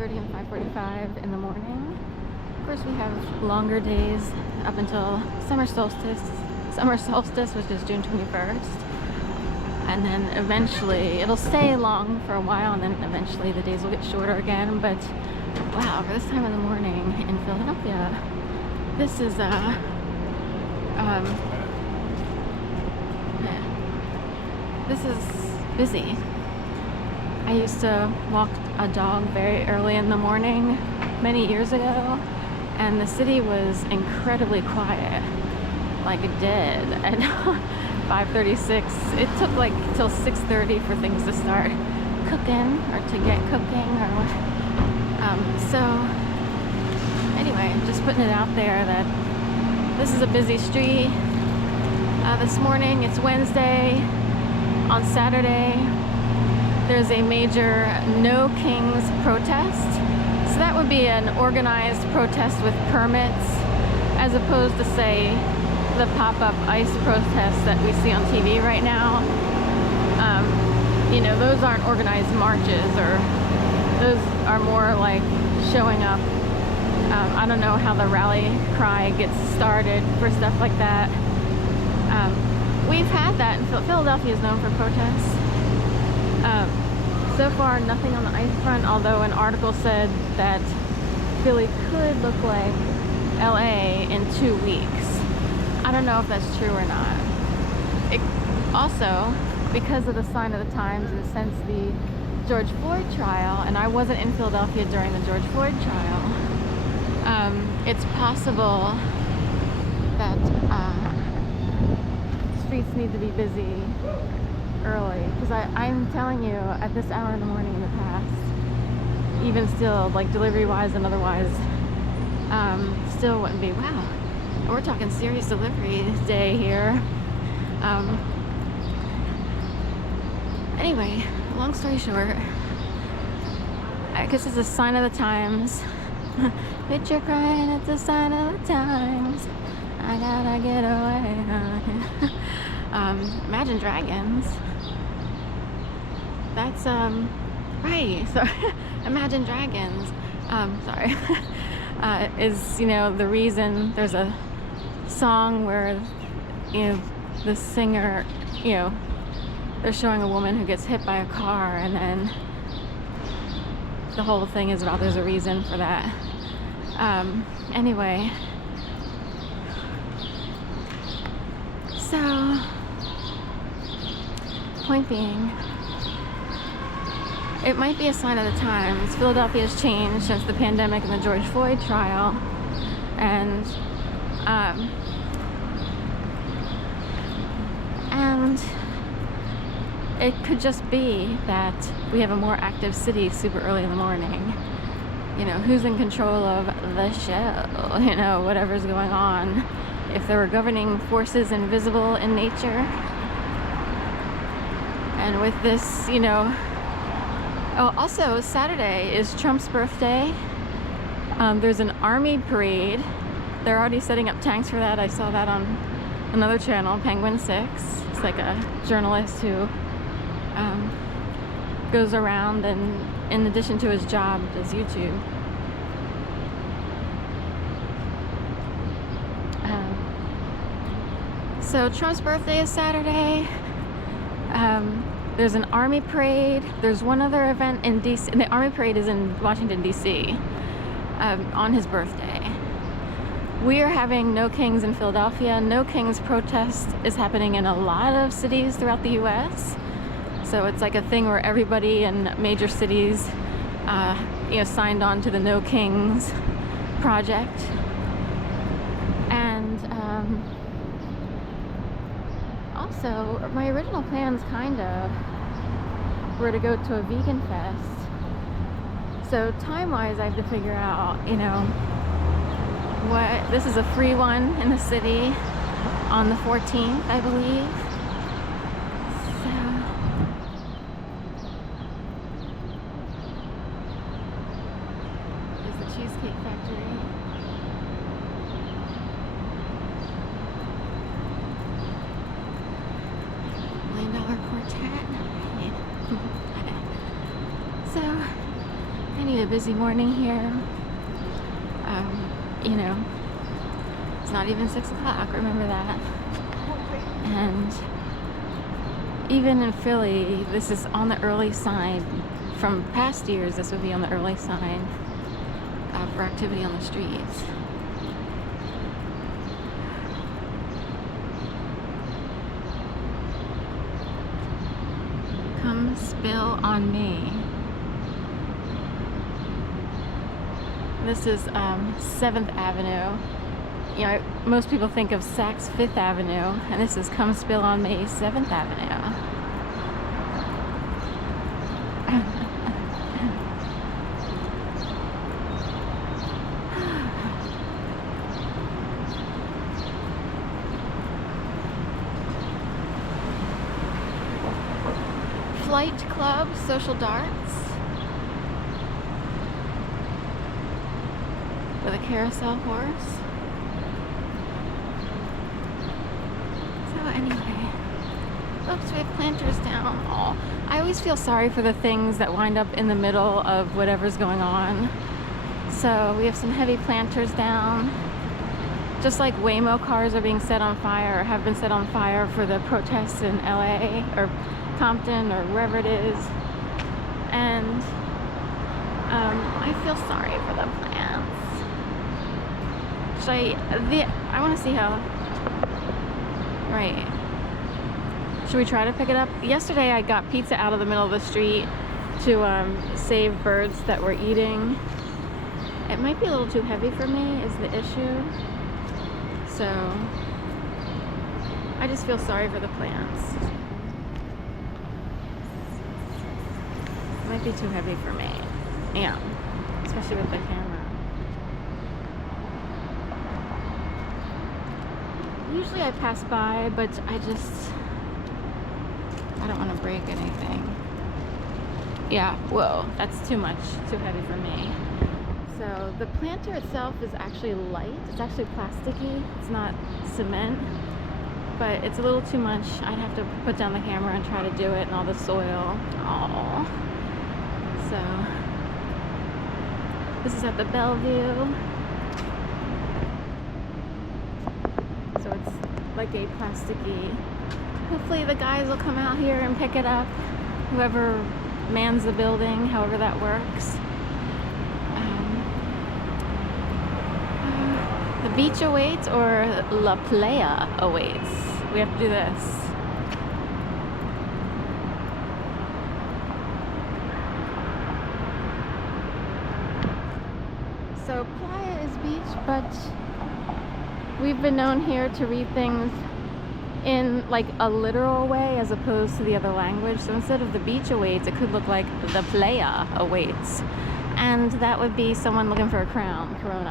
5:30 and 5:45 in the morning. Of course, we have longer days up until summer solstice. Summer solstice, which is June 21st. And then eventually, it'll stay long for a while, and then eventually the days will get shorter again. But wow, for this time of the morning in Philadelphia, this is this is busy. I used to walk a dog very early in the morning many years ago, and the city was incredibly quiet, like dead at 5:36. It took like till 6:30 for things to start cooking or to get cooking or what. So anyway, just putting it out there that this is a busy street. This morning, it's Wednesday. On Saturday, there's a major No Kings protest. So that would be an organized protest with permits, as opposed to, say, the pop-up ICE protests that we see on TV right now. You know, those aren't organized marches, or those are more like showing up. I don't know how the rally cry gets started for stuff like that. We've had that, and Philadelphia is known for protests. So far, nothing on the ICE front, although an article said that Philly could look like LA in 2 weeks. I don't know if that's true or not. Also, because of the sign of the times, and since the George Floyd trial, and I wasn't in Philadelphia during the George Floyd trial, it's possible that streets need to be busy early, because I'm telling you, at this hour in the morning in the past, even still, like delivery wise and otherwise, still wouldn't be. Wow, we're talking serious delivery day here. Anyway, long story short, I guess it's a sign of the times. Bitch, you're crying, it's a sign of the times. I gotta get away. Imagine Dragons. That's right. So Imagine Dragons. Sorry. Is, you know, the reason there's a song where, you know, the singer, you know, they're showing a woman who gets hit by a car, and then the whole thing is about there's a reason for that. Anyway, so point being, it might be a sign of the times. Philadelphia has changed since the pandemic and the George Floyd trial, and it could just be that we have a more active city super early in the morning. You know, who's in control of the show? You know, whatever's going on. If there were governing forces invisible in nature. And with this, you know... Oh, also, Saturday is Trump's birthday. There's an army parade. They're already setting up tanks for that. I saw that on another channel, Penguin 6. It's like a journalist who goes around and, in addition to his job, does YouTube. So Trump's birthday is Saturday. There's an army parade. There's one other event in DC, and the army parade is in Washington, DC, on his birthday. We are having No Kings in Philadelphia. No Kings protest is happening in a lot of cities throughout the US. So it's like a thing where everybody in major cities, you know, signed on to the No Kings project. And also, my original plans kind of were to go to a vegan fest. So time-wise, I have to figure out, you know, what, this is a free one in the city on the 14th, I believe. So there's the Cheesecake Factory. $1 Million Quartet. So anyway, definitely a busy morning here. You know, it's not even 6 o'clock, remember that. And even in Philly, this is on the early side. From past years, this would be on the early side for activity on the streets. Come spill on me. This is 7th Avenue. You know, most people think of Saks 5th Avenue, and this is Come Spill on Me, 7th Avenue. Flight Club, Social Darts. With a carousel horse. So anyway, oops, we have planters down. Oh, I always feel sorry for the things that wind up in the middle of whatever's going on. So we have some heavy planters down. Just like Waymo cars are being set on fire or have been set on fire for the protests in LA or Compton or wherever it is. And I feel sorry for the plants. I want to see how, right. Should we try to pick it up? Yesterday I got pizza out of the middle of the street to save birds that were eating. It might be a little too heavy for me is the issue. So I just feel sorry for the plants. It might be too heavy for me. Yeah, especially with the camera. Usually I pass by, but I don't want to break anything. Yeah, whoa, that's too much, too heavy for me. So the planter itself is actually light. It's actually plasticky. It's not cement, but it's a little too much. I'd have to put down the camera and try to do it and all the soil. Oh, so this is at the Bellevue. So it's like a plasticky. Hopefully the guys will come out here and pick it up. Whoever mans the building, however that works. The beach awaits or La Playa awaits. We have to do this. So playa is beach, but we've been known here to read things in like a literal way as opposed to the other language. So instead of the beach awaits, it could look like the playa awaits. And that would be someone looking for a crown, corona.